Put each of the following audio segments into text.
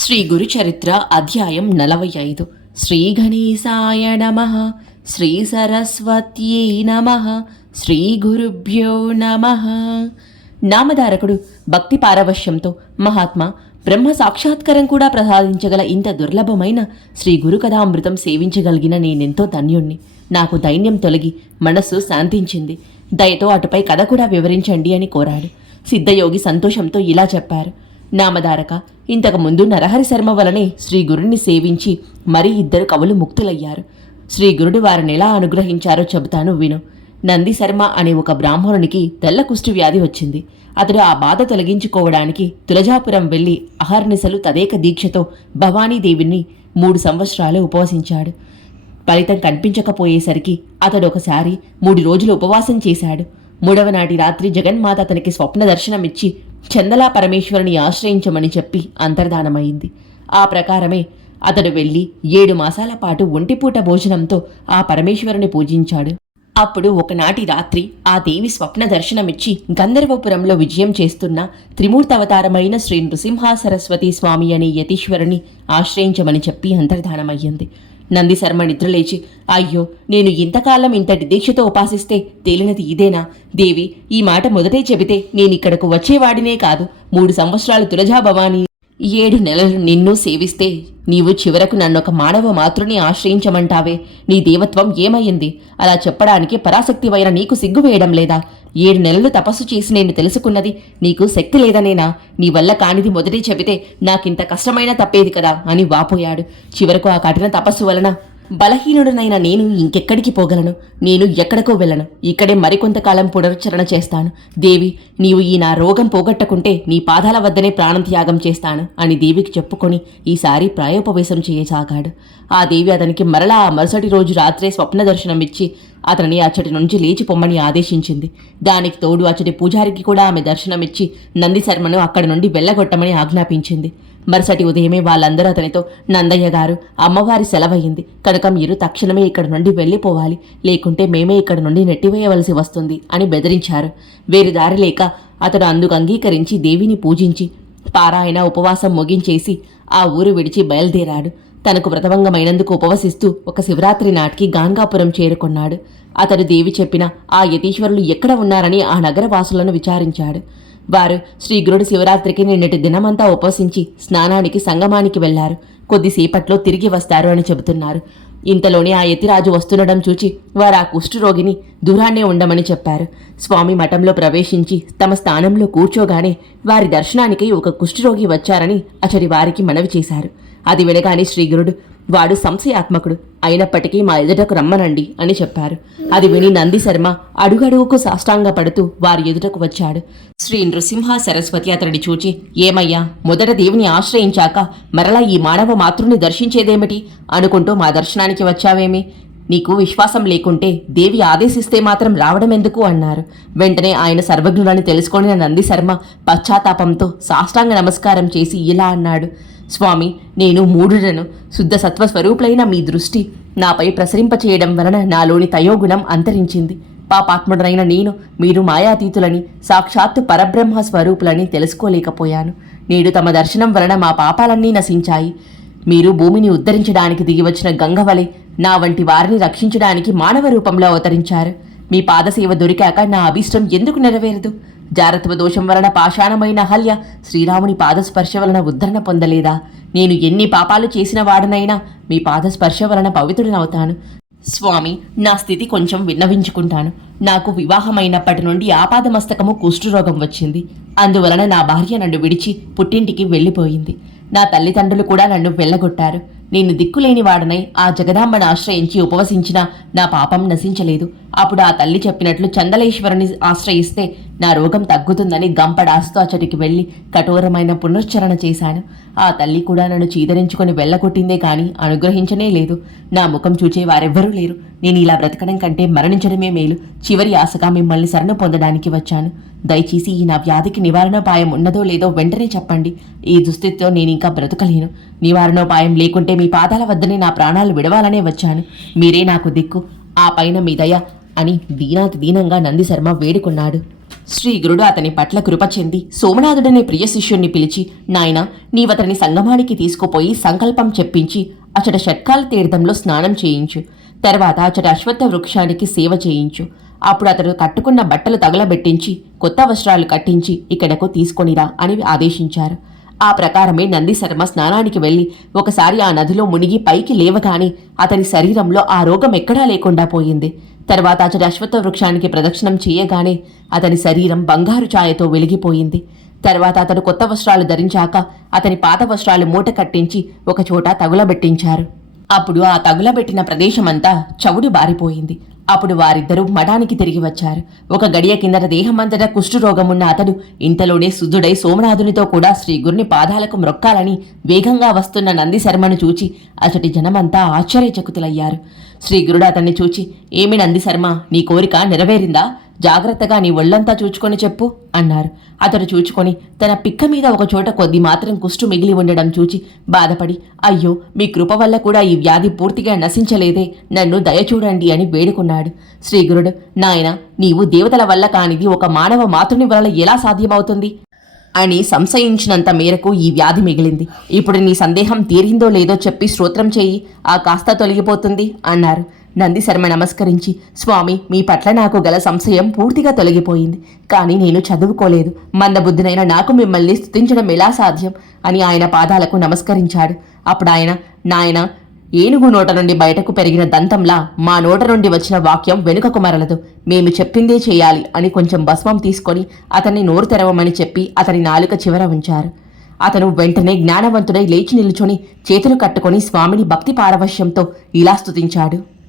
శ్రీ గురు చరిత్ర అధ్యాయం నలభై ఐదు శ్రీ గణేశాయ నమ. శ్రీ సరస్వత్యై నమ. శ్రీ గురుభ్యో నమ. నామధారకుడు భక్తి పారవశ్యంతో మహాత్మా బ్రహ్మ సాక్షాత్కారం కూడా ప్రసాదించగల ఇంత దుర్లభమైన శ్రీ గురు కథామృతం సేవించగలిగిన నేనెంతో ధన్యుణ్ణి. నాకు దైన్యం తొలగి మనస్సు శాంతించింది. దయతో అటుపై కథ కూడా వివరించండి అని కోరాడు. సిద్ధయోగి సంతోషంతో ఇలా చెప్పారు. నామధారక. ఇంతకు ముందు నరహరి శర్మ వలనే శ్రీ గురుణ్ణి సేవించి మరీ ఇద్దరు కవులు ముక్తులయ్యారు. శ్రీ గురుడు వారిని ఎలా అనుగ్రహించారో చెబుతాను విను. నంది శర్మ అనే ఒక బ్రాహ్మణునికి తెల్ల కుష్టి వ్యాధి వచ్చింది. అతడు ఆ బాధ తొలగించుకోవడానికి తులజాపురం వెళ్ళి అహర్నిశలు తదేక దీక్షతో భవానీదేవిని మూడు సంవత్సరాలు ఉపవసించాడు. ఫలితం కనిపించకపోయేసరికి అతడు ఒకసారి మూడు రోజులు ఉపవాసం చేశాడు. మూడవ నాటి రాత్రి జగన్మాత అతనికి స్వప్న దర్శనమిచ్చి చందలా పరమేశ్వరుని ఆశ్రయించమని చెప్పి అంతర్ధానమైంది. ఆ ప్రకారమే అతడు వెళ్ళి ఏడు మాసాల పాటు ఒంటిపూట భోజనంతో ఆ పరమేశ్వరుని పూజించాడు. అప్పుడు ఒకనాటి రాత్రి ఆ దేవి స్వప్న దర్శనమిచ్చి గంధర్వపురంలో విజయం చేస్తున్న త్రిమూర్తవతారమైన శ్రీ నృసింహ సరస్వతి స్వామి అనే యతీశ్వరుని ఆశ్రయించమని చెప్పి అంతర్ధానమయ్యింది. నంది శర్మ నిద్రలేచి అయ్యో నేను ఇంతకాలం ఇంతటి దీక్షతో ఉపాసిస్తే తేలినది ఇదేనా? దేవి ఈ మాట మొదటే చెబితే నేనిక్కడకు వచ్చేవాడినే కాదు. మూడు సంవత్సరాలు తులజా భవాని. ఏడు నెలలు నిన్ను సేవిస్తే నీవు చివరకు నన్నొక మానవ మాతృని ఆశ్రయించమంటావే. నీ దేవత్వం ఏమయ్యింది? అలా చెప్పడానికి పరాశక్తివైన నీకు సిగ్గు వేయడం లేదా? ఏడు నెలలు తపస్సు చేసి నేను తెలుసుకున్నది నీకు శక్తి లేదనేనా? నీ వల్ల కానిది మొదటి చెబితే నాకింత కష్టమైనా తప్పేది కదా అని వాపోయాడు. చివరకు ఆ కఠిన తపస్సు వలన బలహీనుడనైన నేను ఇంకెక్కడికి పోగలను? నేను ఎక్కడికో వెళ్ళను. ఇక్కడే మరికొంతకాలం పునరుచ్చరణ చేస్తాను. దేవి నీవు ఈ నా రోగం పోగొట్టకుంటే నీ పాదాల వద్దనే ప్రాణం త్యాగం చేస్తాను అని దేవికి చెప్పుకొని ఈసారి ప్రాయోపవేశం చేయసాగాడు. ఆ దేవి అతనికి మరలా ఆ మరుసటి రోజు రాత్రే స్వప్న దర్శనమిచ్చి అతనిని అచ్చటి నుంచి లేచి పొమ్మని ఆదేశించింది. దానికి తోడు అచ్చటి పూజారికి కూడా ఆమె దర్శనమిచ్చి నంది శర్మను అక్కడి నుండి వెళ్ళగొట్టమని ఆజ్ఞాపించింది. మరుసటి ఉదయమే వాళ్ళందరూ అతనితో నందయ్య గారు అమ్మవారి సెలవయ్యింది. కనుక మీరు తక్షణమే ఇక్కడ నుండి వెళ్ళిపోవాలి. లేకుంటే మేమే ఇక్కడ నుండి నెట్టివేయవలసి వస్తుంది అని బెదిరించారు. వేరు దారి లేక అతడు అందుకు అంగీకరించి దేవిని పూజించి పారాయణ ఉపవాసం ముగించేసి ఆ ఊరు విడిచి బయలుదేరాడు. తనకు వ్రతభంగమైనందుకు ఉపవసిస్తూ ఒక శివరాత్రి నాటికి గాంగాపురం చేరుకున్నాడు. అతడు దేవి చెప్పిన ఆ యతీశ్వరులు ఎక్కడ ఉన్నారని ఆ నగర వాసులను విచారించాడు. వారు శ్రీగురుడు శివరాత్రికి నిన్నటి దినమంతా ఉపవసించి స్నానానికి సంగమానికి వెళ్ళారు. కొద్దిసేపట్లో తిరిగి వస్తారు అని చెబుతున్నారు. ఇంతలోనే ఆ యతిరాజు వస్తుండడం చూచి వారు ఆ కుష్ఠరోగిని దూరాన్నే ఉండమని చెప్పారు. స్వామి మఠంలో ప్రవేశించి తమ స్థానంలో కూర్చోగానే వారి దర్శనానికి ఒక కుష్ఠరోగి వచ్చారని అచడి వారికి మనవి చేశారు. అది వినగానే శ్రీగురుడు వాడు సంశయాత్మకుడు. అయినప్పటికీ మా ఎదుటకు రమ్మనండి అని చెప్పారు. అది విని నంది శర్మ అడుగడుగుకు సాష్టాంగ పడుతూ వారి ఎదుటకు వచ్చాడు. శ్రీ నృసింహ సరస్వతి అతడిని చూచి ఏమయ్యా మొదట దేవుని ఆశ్రయించాక మరలా ఈ మానవ మాతృని దర్శించేదేమిటి? అనుకుంటూ మా దర్శనానికి వచ్చావేమి? నీకు విశ్వాసం లేకుంటే దేవి ఆదేశిస్తే మాత్రం రావడం ఎందుకు అన్నారు. వెంటనే ఆయన సర్వజ్ఞుడని తెలుసుకొని నంది శర్మ పశ్చాత్తాపంతో సాష్టాంగ నమస్కారం చేసి ఇలా అన్నాడు. స్వామి నేను మూఢుడను. శుద్ధ సత్వస్వరూపులైన మీ దృష్టి నాపై ప్రసరింపచేయడం వలన నాలోని తయోగుణం అంతరించింది. పాపాత్ముడనైన నేను మీరు మాయాతీతులని సాక్షాత్తు పరబ్రహ్మ స్వరూపులని తెలుసుకోలేకపోయాను. నేడు తమ దర్శనం వలన మా పాపాలన్నీ నశించాయి. మీరు భూమిని ఉద్ధరించడానికి దిగివచ్చిన గంగవలె నా వంటి వారిని రక్షించడానికి మానవ రూపంలో అవతరించారు. మీ పాదసేవ దొరికాక నా అభీష్టం ఎందుకు నెరవేరదు? జారత్వ దోషం వలన పాషాణమైన అహల్య శ్రీరాముని పాదస్పర్శ వలన ఉద్ధరణ పొందలేదా? నేను ఎన్ని పాపాలు చేసిన వాడనైనా మీ పాదస్పర్శ వలన పవిత్రుడనవుతాను. స్వామి నా స్థితి కొంచెం విన్నవించుకుంటాను. నాకు వివాహమైనప్పటి నుండి ఆపాదమస్తకము కుష్ఠరోగం వచ్చింది. అందువలన నా భార్య నన్ను విడిచి పుట్టింటికి వెళ్ళిపోయింది. నా తల్లిదండ్రులు కూడా నన్ను వెళ్ళగొట్టారు. నేను దిక్కులేని వాడనై ఆ జగదాంబను ఆశ్రయించి ఉపవసించినా నా పాపం నశించలేదు. అప్పుడు ఆ తల్లి చెప్పినట్లు చందలేశ్వరుని ఆశ్రయిస్తే నా రోగం తగ్గుతుందని గంపడాస్తో అచ్చటికి వెళ్ళి కఠోరమైన పునశ్చరణ చేశాను. ఆ తల్లి కూడా నన్ను చీదరించుకొని వెళ్ళగొట్టిందే కానీ అనుగ్రహించనే లేదు. నా ముఖం చూచే వారెవ్వరూ లేరు. నేను ఇలా బ్రతకడం కంటే మరణించడమే మేలు. చివరి ఆశగా మిమ్మల్ని శరణ పొందడానికి వచ్చాను. దయచేసి ఈ నా వ్యాధికి నివారణోపాయం ఉన్నదో లేదో వెంటనే చెప్పండి. ఈ దుస్థితితో నేను ఇంకా బ్రతకలేను. నివారణోపాయం లేకుంటే మీ పాదాల వద్దనే నా ప్రాణాలు విడవాలనే వచ్చాను. మీరే నాకు దిక్కు. ఆ పైన మీ దయ అని దీనాతి దీనంగా నంది శర్మ వేడుకున్నాడు. శ్రీగురుడు అతని పట్ల కృప చెంది సోమనాథుడనే ప్రియ శిష్యుణ్ణి పిలిచి నాయన నీవతని సంగమానికి తీసుకుపోయి సంకల్పం చెప్పించి అచట షట్కాల తీర్థంలో స్నానం చేయించు. తర్వాత అచట అశ్వత్థ వృక్షానికి సేవ చేయించు. అప్పుడు అతడు కట్టుకున్న బట్టలు తగలబెట్టించి కొత్త వస్త్రాలు కట్టించి ఇక్కడకు తీసుకొనిరా అని ఆదేశించారు. ఆ ప్రకారమే నందిశర్మ స్నానానికి వెళ్ళి ఒకసారి ఆ నదిలో మునిగి పైకి లేవగానే అతని శరీరంలో ఆ రోగం ఎక్కడా లేకుండా పోయింది. తర్వాత అతడు అశ్వత్థ వృక్షానికి ప్రదక్షిణం చేయగానే అతని శరీరం బంగారు ఛాయతో వెలిగిపోయింది. తర్వాత అతడు కొత్త వస్త్రాలు ధరించాక అతని పాత వస్త్రాలు మూట కట్టించి ఒకచోట తగులబెట్టించారు. అప్పుడు ఆ తగులబెట్టిన ప్రదేశమంతా చవుడు బారిపోయింది. అప్పుడు వారిద్దరూ మఠానికి తిరిగి వచ్చారు. ఒక గడియ కిందట దేహమంతటా కుష్ఠరోగమున్న అతడు ఇంతలోనే శుద్ధుడై సోమనాథునితో కూడా శ్రీగురుని పాదాలకు మ్రొక్కాలని వేగంగా వస్తున్న నంది శర్మను చూచి అతడి జనమంతా ఆశ్చర్యచకుతులయ్యారు. శ్రీగురుడు అతన్ని చూచి ఏమి నంది శర్మ నీ కోరిక నెరవేరిందా? జాగ్రత్తగా నీ ఒళ్ళంతా చూచుకొని చెప్పు అన్నారు. అతడు చూచుకొని తన పిక్క మీద ఒక చోట కొద్ది మాత్రం కుష్టు మిగిలి ఉండడం చూచి బాధపడి అయ్యో మీ కృప వల్ల కూడా ఈ వ్యాధి పూర్తిగా నశించలేదే నన్ను దయచూడండి అని వేడుకున్నాడు. శ్రీగురుడు నాయన నీవు దేవతల వల్ల కానిది ఒక మానవ మాతృని వల్ల ఎలా సాధ్యమవుతుంది? అని సంశయించినంత మేరకు ఈ వ్యాధి మిగిలింది. ఇప్పుడు నీ సందేహం తీరిందో లేదో చెప్పి శ్రోత్రం చేయి ఆ కాస్త తొలగిపోతుంది అన్నారు. నంది శర్మ నమస్కరించి స్వామి మీ పట్ల నాకు గల సంశయం పూర్తిగా తొలగిపోయింది. కానీ నేను చదువుకోలేదు. మందబుద్ధినైన నాకు మిమ్మల్ని స్థుతించడం ఎలా సాధ్యం? అని ఆయన పాదాలకు నమస్కరించాడు. అప్పుడు ఆయన నాయన ఏనుగు నోట నుండి బయటకు పెరిగిన దంతంలా మా నోట నుండి వచ్చిన వాక్యం వెనుకకు మరలదు. మేము చెప్పిందే చేయాలి అని కొంచెం భస్మం తీసుకొని అతన్ని నోరు తెరవమని చెప్పి అతని నాలుక చివర ఉంచారు. అతను వెంటనే జ్ఞానవంతుడై లేచి నిల్చుని చేతులు కట్టుకొని స్వామిని భక్తి పారవశ్యంతో ఇలా స్తుతించాడు.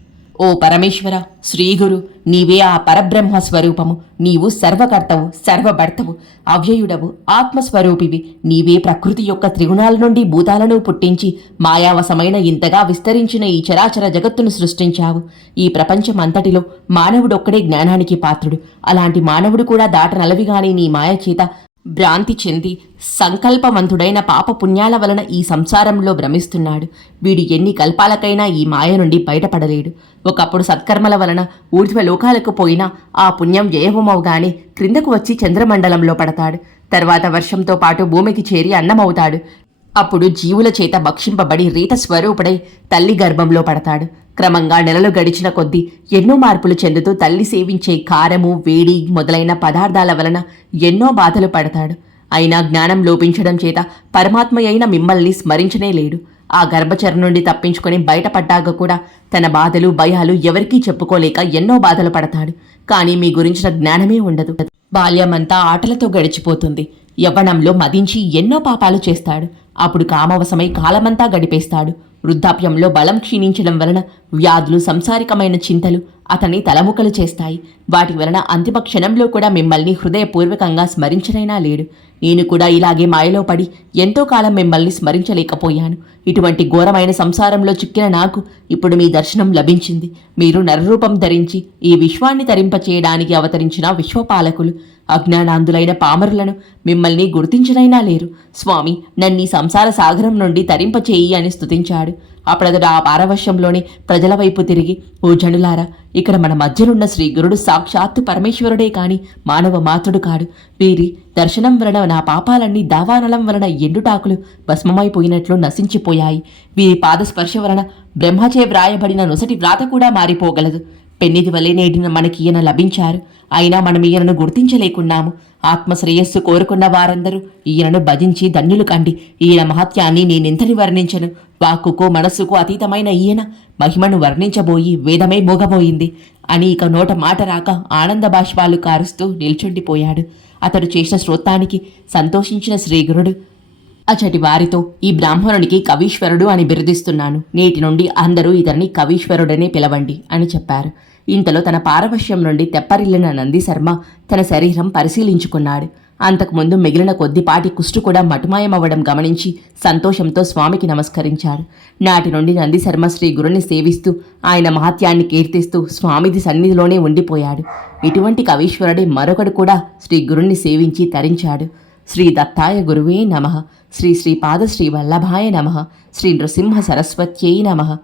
ఓ పరమేశ్వర శ్రీగురు నీవే ఆ పరబ్రహ్మ స్వరూపము. నీవు సర్వకర్తవు సర్వభర్తవు అవ్యయుడవు ఆత్మస్వరూపివి. నీవే ప్రకృతి యొక్క త్రిగుణాల నుండి భూతాలను పుట్టించి మాయావసమైన ఇంతగా విస్తరించిన ఈ చరాచర జగత్తును సృష్టించావు. ఈ ప్రపంచం అంతటిలో మానవుడొక్కడే జ్ఞానానికి పాత్రుడు. అలాంటి మానవుడు కూడా దాటనలవిగాని నీ మాయ చేత భ్రాంతి చెంది సంకల్పవంతుడైన పాప పుణ్యాల వలన ఈ సంసారంలో భ్రమిస్తున్నాడు. వీడు ఎన్ని కల్పాలకైనా ఈ మాయ నుండి బయటపడలేడు. ఒకప్పుడు సత్కర్మల వలన ఊర్ధ్వ లోకాలకు పోయినా ఆ పుణ్యం వ్యయవమవగానే క్రిందకు వచ్చి చంద్రమండలంలో పడతాడు. తర్వాత వర్షంతో పాటు భూమికి చేరి అన్నమవుతాడు. అప్పుడు జీవుల చేత భక్షింపబడి రీత స్వరూపుడై తల్లి గర్భంలో పడతాడు. క్రమంగా నెలలు గడిచిన కొద్దీ ఎన్నో మార్పులు చెందుతూ తల్లి సేవించే కారము వేడి మొదలైన పదార్థాల వలన ఎన్నో బాధలు పడతాడు. అయినా జ్ఞానం లోపించడం చేత పరమాత్మ అయిన మిమ్మల్ని స్మరించనే లేడు. ఆ గర్భచర నుండి తప్పించుకొని బయటపడ్డాక కూడా తన బాధలు భయాలు ఎవరికీ చెప్పుకోలేక ఎన్నో బాధలు పడతాడు. కానీ మీ గురించిన జ్ఞానమే ఉండదు. బాల్యమంతా ఆటలతో గడిచిపోతుంది. యవ్వనంలో మదించి ఎన్నో పాపాలు చేస్తాడు. అప్పుడు కామవశమై కాలమంతా గడిపేస్తాడు. వృద్ధాప్యంలో బలం క్షీణించడం వలన వ్యాధులు సంసారికమైన చింతలు అతన్ని తలముకలు చేస్తాయి. వాటి వలన అంతిమ క్షణంలో కూడా మిమ్మల్ని హృదయపూర్వకంగా స్మరించనైనా లేడు. నేను కూడా ఇలాగే మాయలో పడి ఎంతో కాలం మిమ్మల్ని స్మరించలేకపోయాను. ఇటువంటి ఘోరమైన సంసారంలో చిక్కిన నాకు ఇప్పుడు మీ దర్శనం లభించింది. మీరు నరరూపం ధరించి ఈ విశ్వాన్ని తరింపచేయడానికి అవతరించిన విశ్వపాలకులు అజ్ఞానాంధులైన పామరులను మిమ్మల్ని గుర్తించనైనా లేరు. స్వామి నన్ను సంసార సాగరం నుండి తరింపచేయి అని స్తుతించాడు. అప్పుడతడు ఆ పారవశ్యంలోనే ప్రజల వైపు తిరిగి ఓ జనులారా ఇక్కడ మన మధ్యనున్న శ్రీ గురుడు సాక్షాత్తు పరమేశ్వరుడే కాని మానవ మాతృడు కాడు. వీరి దర్శనం వలన నా పాపాలన్నీ దావానలం వలన ఎండుటాకులు భస్మమైపోయినట్లు నశించిపోయాయి. వీరి పాదస్పర్శ వలన బ్రహ్మచే వ్రాయబడిన నొసటి వ్రాత కూడా మారిపోగలదు. పెన్నిది వలె నేటిన మనకి ఈయన లభించారు. అయినా మనం ఈయనను గుర్తించలేకున్నాము. ఆత్మశ్రేయస్సు కోరుకున్న వారందరూ ఈయనను భజించి ధన్యులు కండి. ఈయన మహత్యాన్ని నేనెంతని వర్ణించను? వాక్కుకు మనస్సుకు అతీతమైన ఈయన మహిమను వర్ణించబోయి వేదమే మోగబోయింది. అని ఇక నోట మాట రాక ఆనంద బాష్పాలు కారుస్తూ నిల్చుండిపోయాడు. అతడు చేసిన శ్రోతానికి సంతోషించిన శ్రీగురుడు అచటి వారితో ఈ బ్రాహ్మణునికి కవీశ్వరుడు అని బిరుదిస్తున్నాను. నేటి నుండి అందరూ ఇతన్ని కవీశ్వరుడనే పిలవండి అని చెప్పారు. ఇంతలో తన పారవశ్యం నుండి తెప్పరిల్లిన నందిశర్మ తన శరీరం పరిశీలించుకున్నాడు. అంతకుముందు మిగిలిన కొద్దిపాటి కుష్టు కూడా మటుమాయమవ్వడం గమనించి సంతోషంతో స్వామికి నమస్కరించారు. నాటి నుండి నందిశర్మ శ్రీ గురుని సేవిస్తూ ఆయన మహత్యాన్ని కీర్తిస్తూ స్వామిది సన్నిధిలోనే ఉండిపోయాడు. ఇటువంటి కవీశ్వరుడి మరొకడు కూడా శ్రీ గురుణ్ణి సేవించి తరించాడు. శ్రీ దత్తాయ గురువే నమ. శ్రీ శ్రీపాద శ్రీ వల్లభాయ నమ. శ్రీ నృసింహ సరస్వత్యై నమ.